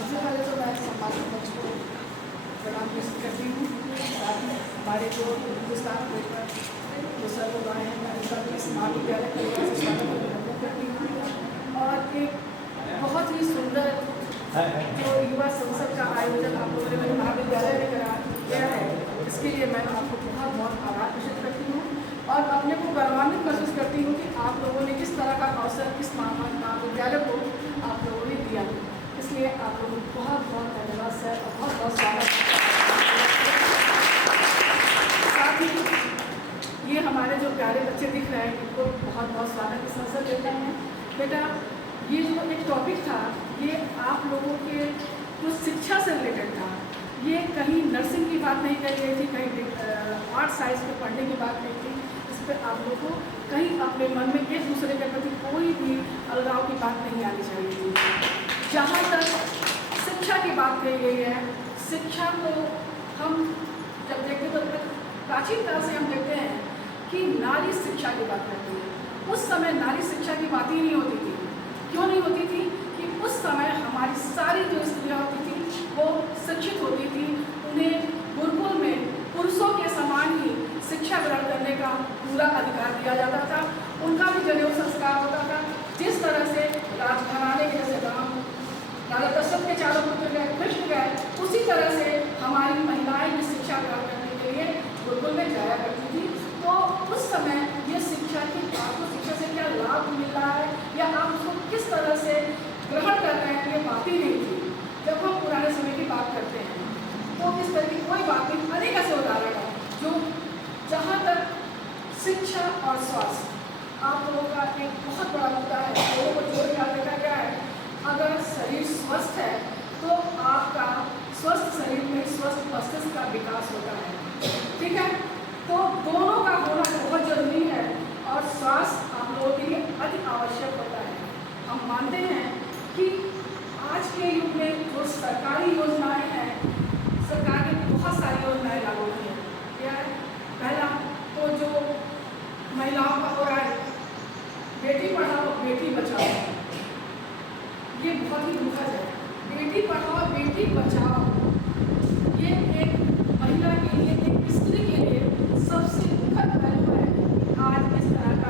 सबसे पहले तो मैं सम्मानित मंच को प्रणाम करती हूँ। साथ में हमारे जो हिंदुस्तान पेपर जो सर्वगाय हैं मैं उनका भी इस महाविद्यालय परिवार से स्वागत अभिनंदन करती हूँ। और एक बहुत ही सुंदर जो युवा संसद का आयोजन आप लोगों ने मेरे महाविद्यालय में करा किया है, इसके लिए मैं आपको बहुत बहुत आभार प्रकट करती हूँ और अपने को गौरवान्वित महसूस करती हूँ कि आप लोगों ने किस तरह का अवसर इस महाविद्यालय को आप लोगों ने दिया। इसलिए आप लोगों को बहुत बहुत धन्यवाद सर और बहुत बहुत स्वागत। साथ ही ये हमारे जो प्यारे बच्चे दिख रहे हैं इनको बहुत बहुत स्वागत इस अवसर देते हैं। बेटा ये जो एक टॉपिक था ये आप लोगों के जो शिक्षा से रिलेटेड था, ये कहीं नर्सिंग की बात नहीं कही गई थी, कहीं आर्ट साइंस के पढ़ने की बात नहीं थी। इस पर आप लोगों को कहीं अपने मन में एक दूसरे के प्रति कोई भी अलगाव की बात नहीं आनी चाहिए थी। जहाँ तक शिक्षा की बात कही गई है, शिक्षा को हम जब देखते तो प्राचीन काल से हम देखते हैं कि नारी शिक्षा की बात करती है। उस समय नारी शिक्षा की बात ही नहीं होती थी। क्यों नहीं होती थी कि उस समय हमारी सारी जो स्त्रियाँ होती थी वो शिक्षित होती थी। उन्हें गुरुकुल में पुरुषों के समान ही शिक्षा ग्रहण करने का पूरा अधिकार दिया जाता था। उनका भी जनेऊ संस्कार होता था। जिस तरह से राजघराने के जैसे राम राजा दशरथ के चारों पुत्र गए, कृष्ण गए, उसी तरह से हमारी महिलाएं भी शिक्षा ग्रहण करने के लिए गुरुकुल में जाया करती थी। तो उस समय ये शिक्षा की आपको शिक्षा से क्या लाभ मिल रहा है या आप उसको किस तरह से ग्रहण कर रहे हैं ये बात ही नहीं थी। जब हम पुराने समय की बात करते हैं तो इस तरह की कोई बात नहीं। अनेक ऐसे उदाहरण है जो जहाँ तक शिक्षा और स्वास्थ्य आप लोगों का एक बहुत बड़ा मुद्दा है। लोगों को जोड़ के देखा गया है, अगर शरीर स्वस्थ है तो आपका स्वस्थ शरीर में स्वस्थ मस्तिष्क का विकास होता है। ठीक है, तो दोनों का होना बहुत जरूरी है और स्वास्थ्य आप लोगों के लिए अति आवश्यक होता है। हम मानते हैं कि आज के युग में जो सरकारी योजनाएं हैं, सरकार ने बहुत सारी योजनाएं लागू की हैं। क्या है? पहला तो जो महिलाओं का हो रहा है बेटी पढ़ाओ बेटी बचाओ, ये बहुत ही दुखद है। बेटी पढ़ाओ बेटी बचाओ ये एक महिला के लिए, एक स्त्री के लिए सबसे दुखद पहलू है। आज इस तरह का